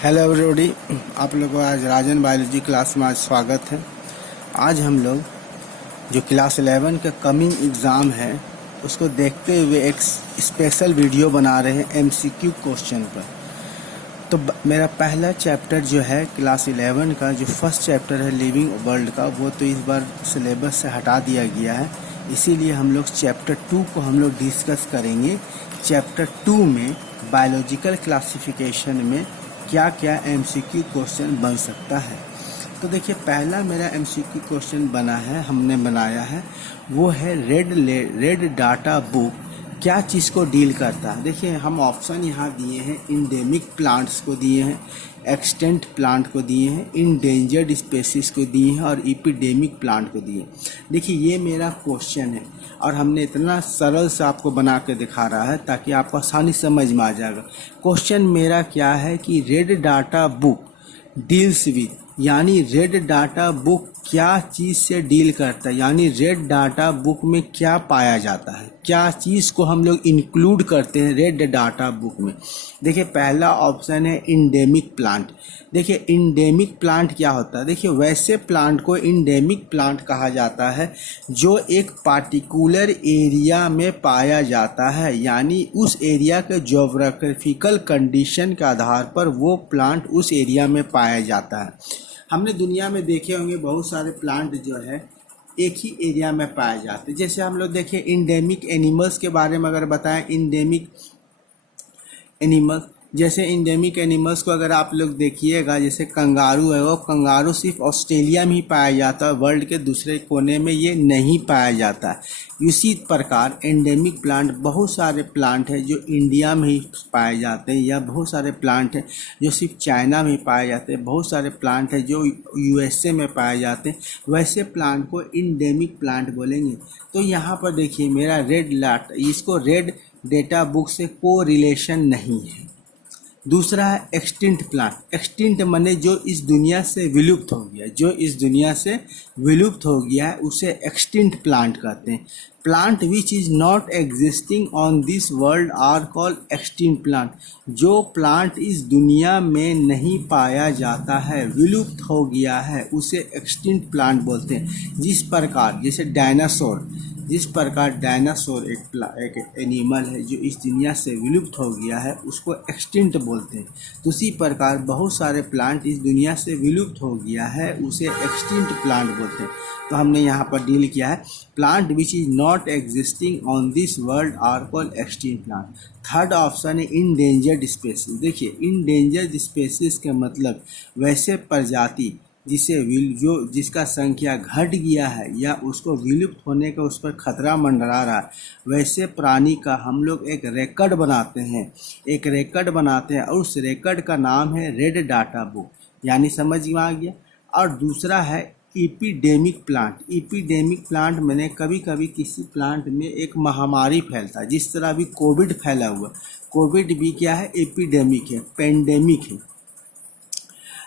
Hello everybody, आप लोगों को आज राजन बायोलॉजी क्लास में आज स्वागत है। आज हम लोग जो क्लास 11 का कमिंग एग्ज़ाम है उसको देखते हुए एक स्पेशल वीडियो बना रहे हैं एमसीक्यू क्वेश्चन पर। तो मेरा पहला चैप्टर जो है क्लास 11 का जो फर्स्ट चैप्टर है लिविंग वर्ल्ड का, वो तो इस बार सिलेबस से हटा दिया गया है, इसीलिए हम लोग चैप्टर 2 को हम लोग डिस्कस करेंगे। चैप्टर 2 में बायोलॉजिकल क्लासिफिकेशन में क्या क्या एमसीक्यू क्वेश्चन बन सकता है। तो देखिए, पहला मेरा एमसीक्यू क्वेश्चन बना है, हमने बनाया है, वो है रेड डाटा बुक क्या चीज़ को डील करता है। देखिए, हम ऑप्शन यहाँ दिए हैं, इंडेमिक प्लांट्स को दिए हैं, एक्सटेंट प्लांट को दिए हैं, इंडेंजर्ड स्पेसीज को दिए हैं और एपिडेमिक प्लांट को दिए। देखिए, ये मेरा क्वेश्चन है और हमने इतना सरल से आपको बना के दिखा रहा है ताकि आपको आसानी समझ में आ जाएगा। क्वेश्चन मेरा क्या है कि red data book deals with, यानी रेड डाटा बुक क्या चीज़ से डील करता है, यानी रेड डाटा बुक में क्या पाया जाता है, क्या चीज़ को हम लोग इंक्लूड करते हैं रेड डाटा बुक में। देखिए, पहला ऑप्शन है इंडेमिक प्लांट। देखिए, इंडेमिक प्लांट क्या होता है। देखिए, वैसे प्लांट को इंडेमिक प्लांट कहा जाता है जो एक पार्टिकुलर एरिया में पाया जाता है, यानी उस एरिया के ज्योग्राफिकल कंडीशन के आधार पर वो प्लांट उस एरिया में पाया जाता है। हमने दुनिया में देखे होंगे बहुत सारे प्लांट जो है एक ही एरिया में पाए जाते हैं। जैसे हम लोग देखें इंडेमिक एनिमल्स के बारे में अगर बताएं, इंडेमिक एनिमल्स, जैसे इंडेमिक एनिमल्स को अगर आप लोग देखिएगा, जैसे कंगारू है, वो कंगारू सिर्फ ऑस्ट्रेलिया में ही पाया जाता है, वर्ल्ड के दूसरे कोने में ये नहीं पाया जाता है। इसी प्रकार एंडेमिक प्लांट, बहुत सारे प्लांट हैं जो इंडिया में ही पाए जाते हैं, या बहुत सारे प्लांट हैं जो सिर्फ चाइना में पाए जाते हैं, बहुत सारे प्लांट हैं जो यूएसए में पाए जाते हैं। वैसे प्लांट को इंडेमिक प्लांट बोलेंगे। तो यहाँ पर देखिए, मेरा रेड लाट, इसको रेड डेटा बुक से को रिलेशन नहीं है। दूसरा है एक्सटिंक्ट प्लांट। एक्सटिंक्ट माने जो इस दुनिया से विलुप्त हो गया, जो इस दुनिया से विलुप्त हो गया है उसे एक्सटिंक्ट प्लांट कहते हैं। Plant which is not existing on this world are called extinct plant. जो प्लांट इस दुनिया में नहीं पाया जाता है, विलुप्त हो गया है, उसे एक्सटिंक्ट प्लांट बोलते हैं। जिस प्रकार जैसे डायनासोर, जिस प्रकार डायनासोर एक एनिमल है जो इस दुनिया से विलुप्त हो गया है, उसको एक्सटिंक्ट बोलते हैं। तो उसी प्रकार बहुत सारे प्लांट इस दुनिया से विलुप्त हो गया है, उसे एक्सटिंक्ट प्लांट बोलते हैं। तो हमने यहाँ पर डील किया है plant which is not existing on this world are called extinct plant. Third option है इंडेंजर्ड स्पेसीज। देखिए, इंडेंजर्ड स्पेसीज का मतलब वैसे प्रजाति जिसका संख्या घट गया है या उसको विलुप्त होने का उस पर खतरा मंडरा रहा है, वैसे प्राणी का हम लोग एक रिकॉर्ड बनाते हैं, और उस रिकॉर्ड का नाम है रेड डाटा बुक, यानी समझ में आ गया। और दूसरा है एपिडेमिक प्लांट। एपिडेमिक प्लांट मैंने कभी कभी किसी प्लांट में एक महामारी फैलता है, जिस तरह अभी कोविड फैला हुआ, कोविड भी क्या है, एपिडेमिक है, पेंडेमिक है।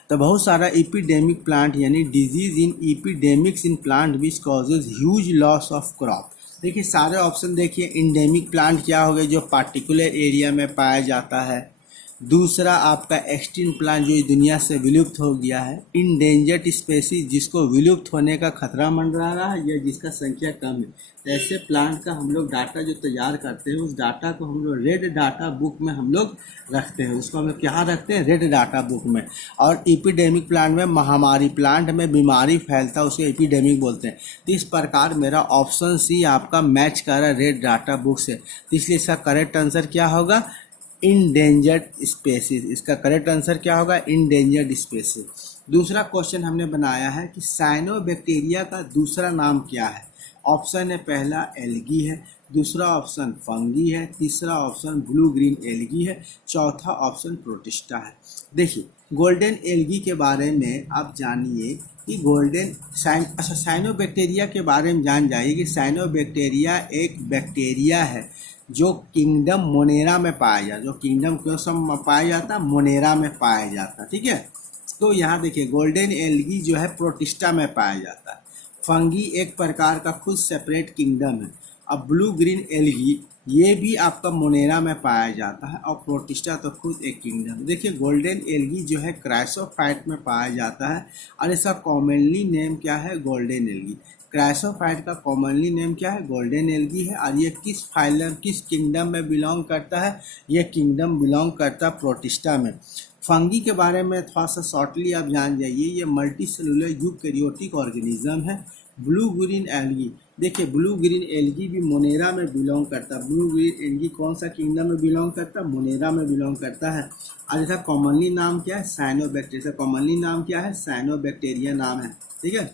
तो बहुत सारा एपिडेमिक प्लांट यानी disease in epidemics in plant which causes huge loss of crop. देखिए, सारे ऑप्शन देखिए। इंडेमिक प्लांट क्या हो गए, जो पार्टिकुलर एरिया में पाया जाता है। दूसरा आपका एक्सटिंक्ट प्लांट जो इस दुनिया से विलुप्त हो गया है। इंडेंजर्ड स्पेसीज, जिसको विलुप्त होने का खतरा मंडरा रहा है या जिसका संख्या कम है। तो ऐसे प्लांट का हम लोग डाटा जो तैयार करते हैं, उस डाटा को हम लोग रेड डाटा बुक में हम लोग रखते हैं। उसको हम लोग क्या रखते हैं, रेड डाटा बुक में। और एपिडेमिक प्लांट में महामारी, प्लांट में बीमारी फैलता है, उसको एपिडेमिक बोलते हैं। तो इस प्रकार मेरा ऑप्शन सी आपका मैच कर रहा है रेड डाटा बुक से। तो इसलिए इसका करेक्ट आंसर क्या होगा, इंडेंजर्ड स्पेसीज। इसका करेक्ट आंसर क्या होगा, इंडेंजर्ड स्पेसीज। दूसरा क्वेश्चन हमने बनाया है कि साइनोबैक्टीरिया का दूसरा नाम क्या है। ऑप्शन है पहला एल्गी है, दूसरा ऑप्शन फंगी है, तीसरा ऑप्शन ब्लू ग्रीन एल्गी है, चौथा ऑप्शन प्रोटिस्टा है। देखिए, गोल्डन एल्गी के बारे में आप जानिए कि साइनोबैक्टीरिया के बारे में जान जाइए कि साइनोबैक्टीरिया एक बैक्टीरिया है जो किंगडम मोनेरा में पाया जाता है। जो किंगडम में पाया जाता है, मोनेरा में पाया जाता है, ठीक है। तो यहाँ देखिए, गोल्डन एल्गी जो है प्रोटिस्टा में पाया जाता है। फंगी एक प्रकार का खुद सेपरेट किंगडम है। अब ब्लू ग्रीन एल्गी ये भी आपका मोनेरा में पाया जाता है। और प्रोटिस्टा तो खुद एक किंगडम। देखिए गोल्डन एल्गी जो है क्राइसोफाइट में पाया जाता है और इसका कॉमनली नेम क्या है, गोल्डन एल्गी। क्राइसोफाइट का कॉमनली नेम क्या है, गोल्डन एल्गी है। और ये किस फाइलम किस किंगडम में बिलोंग करता है, ये किंगडम बिलोंग करता है प्रोटिस्टा में। फंगी के बारे में थोड़ा सा शॉर्टली आप जान जाइए। ये मल्टी सेलुलर यूकैरियोटिक ऑर्गेनिज्म है। ब्लू ग्रीन एल्गी, देखिए ब्लू ग्रीन एल्गी भी मोनेरा में बिलोंग करता है। ब्लू ग्रीन एल्गी कौन सा किंगडम में बिलोंग करता है, मोनेरा में बिलोंग करता है। और इसका कॉमनली नाम क्या है, साइनोबैक्टीरिया। कॉमनली नाम क्या है, साइनोबैक्टीरिया नाम है, ठीक है।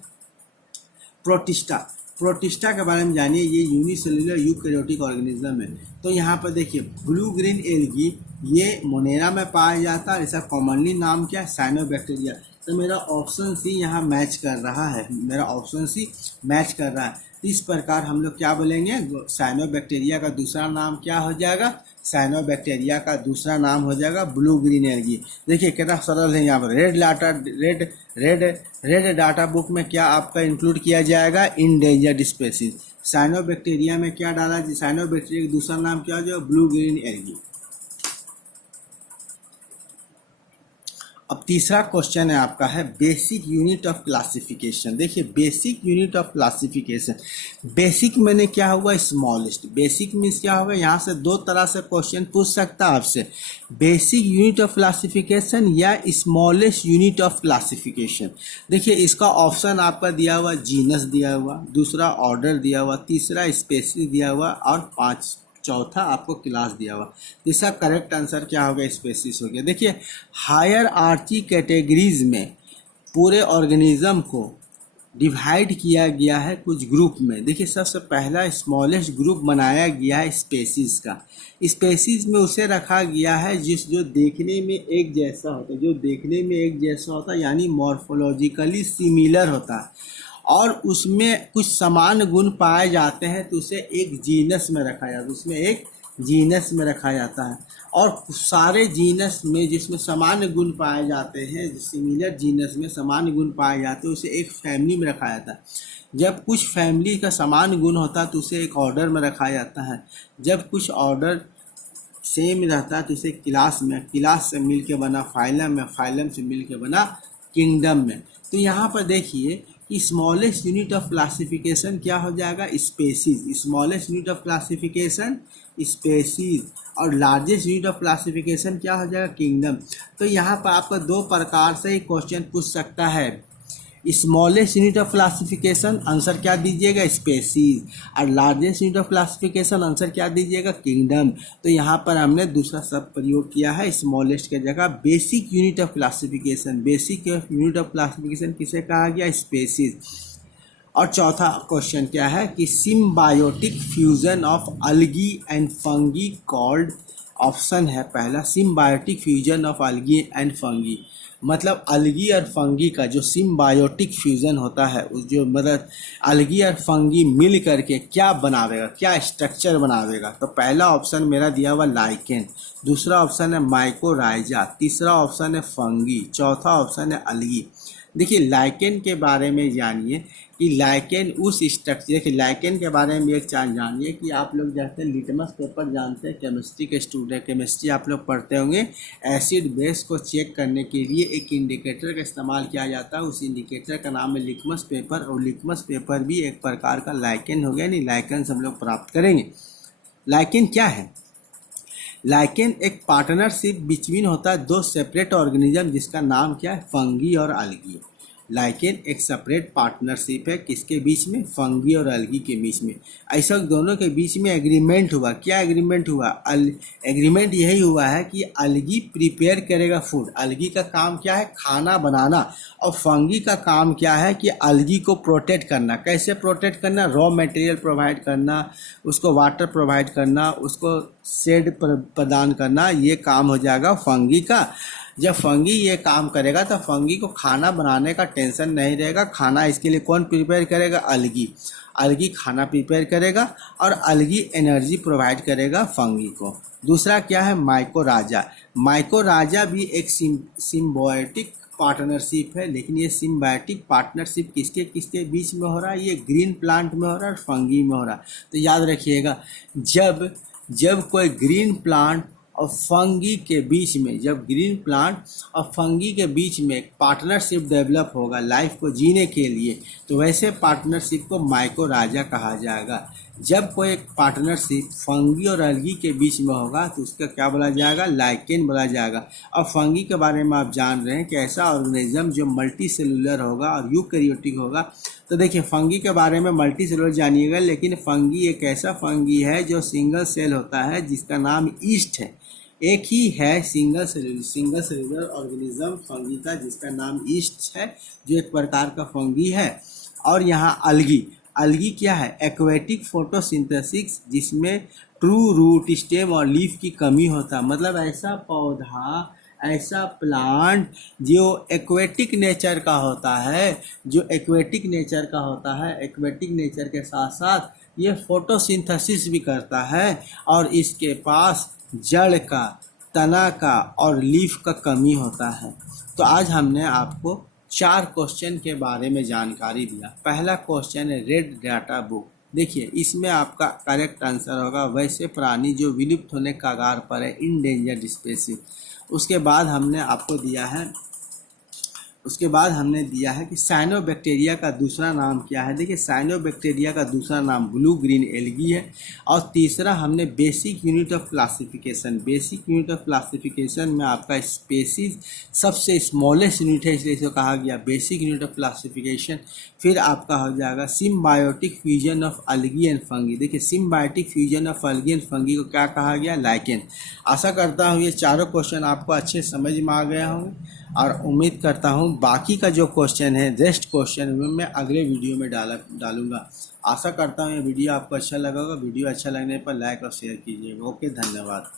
प्रोटिस्टा, प्रोटिस्टा के बारे में जानिए। ये यूनिसेलुलर यूकैरियोटिक ऑर्गेनिज्म है। तो यहाँ पर देखिए ब्लू ग्रीन एल्गी ये मोनेरा में पाया जाता है। इसका कॉमनली नाम क्या है, साइनोबैक्टीरिया। तो मेरा ऑप्शन सी यहाँ मैच कर रहा है, मेरा ऑप्शन सी मैच कर रहा है। इस प्रकार हम लोग क्या बोलेंगे, साइनोबैक्टीरिया का दूसरा नाम क्या हो जाएगा, साइनोबैक्टीरिया का दूसरा नाम हो जाएगा ब्लू ग्रीन एल्गी। देखिए कितना सरल है। यहाँ पर रेड डाटा बुक में क्या आपका इंक्लूड किया जाएगा, इंडेंजर्ड स्पेसीज। साइनोबैक्टीरिया में क्या डाला, साइनोबैक्टीरिया का दूसरा नाम क्या हो जाएगा, ब्लू ग्रीन एल्गी। अब तीसरा क्वेश्चन है आपका है बेसिक यूनिट ऑफ क्लासिफिकेशन। देखिए basic unit of classification, basic मैंने क्या होगा, स्मॉलेस्ट। बेसिक मीन्स क्या होगा, यहाँ से दो तरह से क्वेश्चन पूछ सकता है आपसे, बेसिक यूनिट ऑफ क्लासिफिकेशन या स्मॉलेस्ट यूनिट ऑफ क्लासिफिकेशन। देखिए इसका ऑप्शन आपका दिया हुआ, जीनस दिया हुआ, दूसरा ऑर्डर दिया हुआ, तीसरा स्पेसीज दिया हुआ और चौथा आपको क्लास दिया हुआ। इसका करेक्ट आंसर क्या होगा, स्पेसीज हो गया। देखिए हायर आर्ची कैटेगरीज में पूरे ऑर्गेनिज्म को डिवाइड किया गया है कुछ ग्रुप में। देखिए सबसे पहला स्मॉलेस्ट ग्रुप बनाया गया है स्पेसीज का। स्पेसीज में उसे रखा गया है जो देखने में एक जैसा होता है, जो देखने में एक जैसा होता है यानी मॉर्फोलॉजिकली सिमिलर होता है और उसमें कुछ समान गुण पाए जाते हैं, तो उसे एक जीनस में रखा जाता है, उसमें एक जीनस में रखा जाता है। और सारे जीनस में जिसमें समान गुण पाए जाते हैं, सिमिलर जीनस में समान गुण पाए जाते हैं, उसे एक फैमिली में रखा जाता है। जब कुछ फैमिली का समान गुण होता है तो उसे एक ऑर्डर में रखा जाता है। जब कुछ ऑर्डर सेम रहता है तो उसे क्लास में, क्लास से मिल के बना फाइलम में, फाइलम से मिल के बना किंगडम में। तो यहाँ पर देखिए स्मॉलेस्ट यूनिट ऑफ क्लासिफिकेशन क्या हो जाएगा, species. Smallest unit of classification species और लार्जेस्ट यूनिट ऑफ क्लासिफिकेशन क्या हो जाएगा, किंगडम। तो यहाँ पर आपका दो प्रकार से ही क्वेश्चन पूछ सकता है। Smallest unit of classification answer क्या दीजिएगा, स्पेसीज। और largest unit of classification answer क्या दीजिएगा, किंगडम। तो यहाँ पर हमने दूसरा शब्द प्रयोग किया है स्मॉलेस्ट के जगह basic unit of classification. Basic unit of classification किसे कहा गया, स्पेसीज। और चौथा क्वेश्चन क्या है कि symbiotic fusion of algae and fungi called. Option है पहला symbiotic fusion of algae and fungi, मतलब अलगी और फंगी का जो सिम्बायोटिक फ्यूजन होता है, उस जो मतलब अलगी और फंगी मिल करके क्या बनावेगा, क्या स्ट्रक्चर बनावेगा। तो पहला ऑप्शन मेरा दिया हुआ लाइकेन, दूसरा ऑप्शन है माइकोराइजा, तीसरा ऑप्शन है फंगी, चौथा ऑप्शन है अलगी। देखिए लाइकेन के बारे में जानिए कि लाइकेन उस स्ट्रक्चर, देखिए लाइकेन के बारे में एक चांस जानिए कि आप लोग जानते हैं लिटमस पेपर जानते हैं, केमिस्ट्री के स्टूडेंट, केमिस्ट्री आप लोग पढ़ते होंगे। एसिड बेस को चेक करने के लिए एक इंडिकेटर का इस्तेमाल किया जाता है, उस इंडिकेटर का नाम है लिटमस पेपर। और लिटमस पेपर भी एक प्रकार का लाइकेन हो गया, नहीं लाइकेन से हम लोग प्राप्त करेंगे। लाइकेन क्या है, लाइकेन एक पार्टनरशिप बिटवीन होता है दो सेपरेट ऑर्गेनिज्म जिसका नाम क्या है, फंगी और अलगी। लाइकेन एक सेपरेट पार्टनरशिप है किसके बीच में, फंगी और अलगी के बीच में। ऐसा दोनों के बीच में एग्रीमेंट हुआ, क्या एग्रीमेंट हुआ, एग्रीमेंट यही हुआ है कि अलगी प्रिपेयर करेगा फूड। अलगी का काम क्या है, खाना बनाना, और फंगी का काम क्या है कि अलगी को प्रोटेक्ट करना। कैसे प्रोटेक्ट करना, रॉ मटेरियल प्रोवाइड करना, उसको वाटर प्रोवाइड करना, उसको शेड प्रदान करना, ये काम हो जाएगा फंगी का। जब फंगी ये काम करेगा तो फंगी को खाना बनाने का टेंशन नहीं रहेगा। खाना इसके लिए कौन प्रिपेयर करेगा, अलगी। अलगी खाना प्रिपेयर करेगा और अलगी एनर्जी प्रोवाइड करेगा फंगी को। दूसरा क्या है, माइकोराजा। माइकोराजा भी एक सिम्बायोटिक पार्टनरशिप है, लेकिन ये सिम्बायोटिक पार्टनरशिप किसके किसके बीच में हो रहा है, ये ग्रीन प्लांट में हो रहा है और फंगी में हो रहा है। तो याद रखिएगा, जब जब कोई ग्रीन प्लांट और फंगी के बीच में, जब ग्रीन प्लांट और फंगी के बीच में एक पार्टनरशिप डेवलप होगा लाइफ को जीने के लिए, तो वैसे पार्टनरशिप को माइकोराजा कहा जाएगा। जब कोई एक पार्टनरशिप फंगी और अलगी के बीच में होगा तो उसका क्या बोला जाएगा, लाइकेन बोला जाएगा। अब फंगी के बारे में आप जान रहे हैं कि ऐसा ऑर्गेनिज्म जो मल्टी सेलुलर होगा और यूकैरियोटिक होगा। तो देखिए फंगी के बारे में मल्टी सेलुलर जानिएगा, लेकिन फंगी एक ऐसा फंगी है जो सिंगल सेल होता है जिसका नाम ईस्ट है। एक ही है सिंगल सेलुलर ऑर्गेनिज्म फंगी का जिसका नाम ईस्ट है, जो एक प्रकार का फंगी है। और यहाँ अलगी क्या है, एक्वेटिक फोटोसिंथेसिस, जिसमें ट्रू रूट स्टेम और लीफ की कमी होता है। मतलब ऐसा पौधा, ऐसा प्लांट जो एक्वेटिक नेचर का होता है, जो एक्वेटिक नेचर का होता है, एक्वेटिक नेचर के साथ साथ ये फोटोसिंथेसिस भी करता है और इसके पास जड़ का, तना का और लीफ का कमी होता है। तो आज हमने आपको 4 क्वेश्चन के बारे में जानकारी दिया। पहला क्वेश्चन है रेड डाटा बुक। देखिए इसमें आपका करेक्ट आंसर होगा वैसे प्राणी जो विलुप्त होने के कगार पर है, इंडेंजर्ड स्पीशीज। उसके बाद हमने आपको दिया है, उसके बाद हमने दिया है कि साइनोबैक्टीरिया का दूसरा नाम क्या है। देखिए साइनोबैक्टीरिया का दूसरा नाम ब्लू ग्रीन एल्गी है। और तीसरा हमने basic unit of classification, basic unit of classification में आपका स्पेसीज सबसे स्मॉलेस्ट यूनिट है, इसलिए इसे कहा गया बेसिक यूनिट ऑफ क्लासिफिकेशन। फिर आपका हो जाएगा symbiotic fusion of algae and fungi. देखिए symbiotic fusion of algae and fungi को क्या कहा गया, लाइकेन। आशा करता हूँ ये चारों क्वेश्चन आपको अच्छे समझ में आ गए होंगे और उम्मीद करता हूँ बाकी का जो क्वेश्चन है, रेस्ट क्वेश्चन मैं अगले वीडियो में डालूंगा। आशा करता हूँ ये वीडियो आपको अच्छा लगा होगा। वीडियो अच्छा लगने पर लाइक और शेयर कीजिएगा। ओके, धन्यवाद।